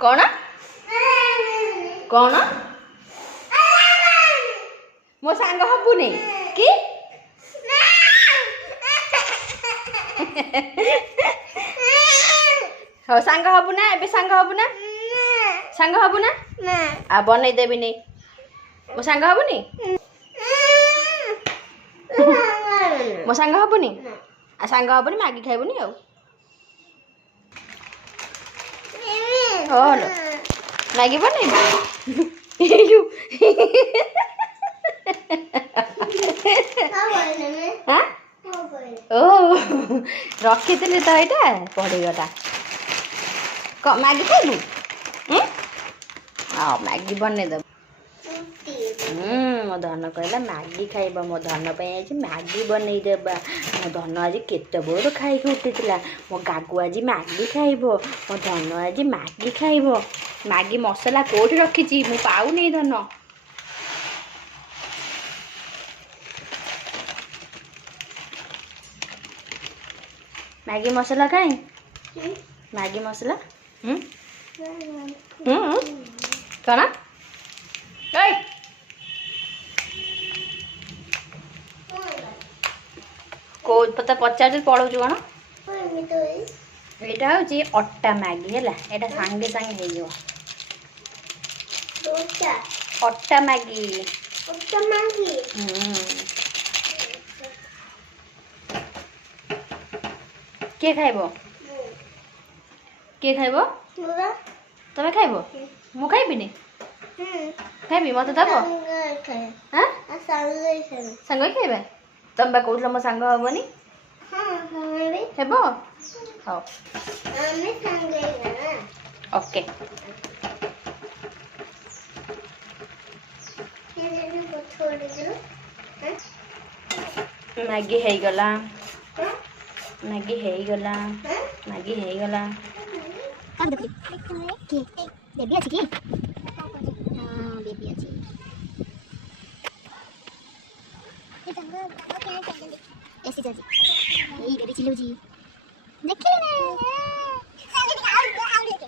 कौन कौन मो सांग हबुनी कि हो सांग हबु ना एबे सांग हबु ना आ बनई देबी नहीं मो सांग हबुनी मो सांग हबुनी आ सांग हबुनी मैगी खाइबुनी आ हो लो मैगी बनई हाँ ओ रखी तो यहाँ पड़ेगा मैगी खाइबू हाँ मैगी बनई दब मो धन कहला मैगी खाइब मो धन आज मैगी बनई देबा मो धन आज केते बोर खाई उठी मो गागु आज मैगी खाइब मो धन आज मैगी खाइब मैगी मसला कोठी रखी मु पाऊ नहीं धन मैगी मसला खाए मैगी मसला कौन को पता पचार पड़ो कौन यहाँ हूँ अट्टा मैगी है यहाँ सांगे सांगे हो अट्टा मैगी किए खाइब किए खाइब तमें खाइब मु खाइबिनी खाइबी मत दब हाँ सांग खाइबा तुम बा कहूल मो सांग हेबनी हेब हाँ ओके मैगी है गला मैगी है गला मैगी है गला बेबी अच्छी की हां बेबी अच्छी ऐसी जाजी यही गाड़ी चिल्लो जी देखिए ना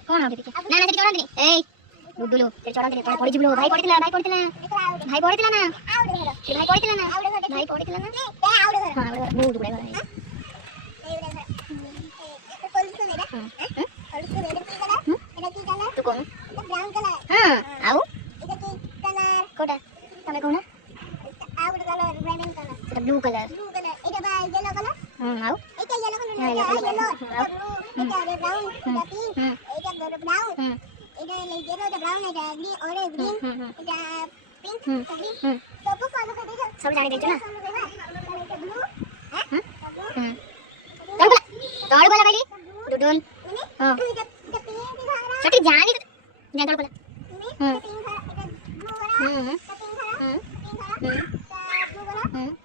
कौन आ गए ना ना चढ़ा दे ए बुडुलो चढ़ा दे पड़ी जिबलो भाई पड़ितला ना भाई पड़ितला ना भाई पड़ितला ना हां बहुत बड़ा है तू कौन ब्राउन कलर हां आउ इटा की कलर कोडा तमे कोन आउ कलर ब्राउन कलर इटा ब्लू कलर इटा बा येलो कलर आउ इटा येलो कलर येलो इटा ब्राउन इटा पिंक इटा ब्राउन इटा येलो इटा ब्राउन इटा ग्रीन ऑरेंज ग्रीन इटा पिंक ग्रीन सब फॉलो कर दे सब जाने दे ना ब्लू हैं तोड़ बोला भाई डुडुल हां सटी जानी जा तोड़ बोला पिंक है इटा ब्लू वाला पिंक है पिंक है ब्लू वाला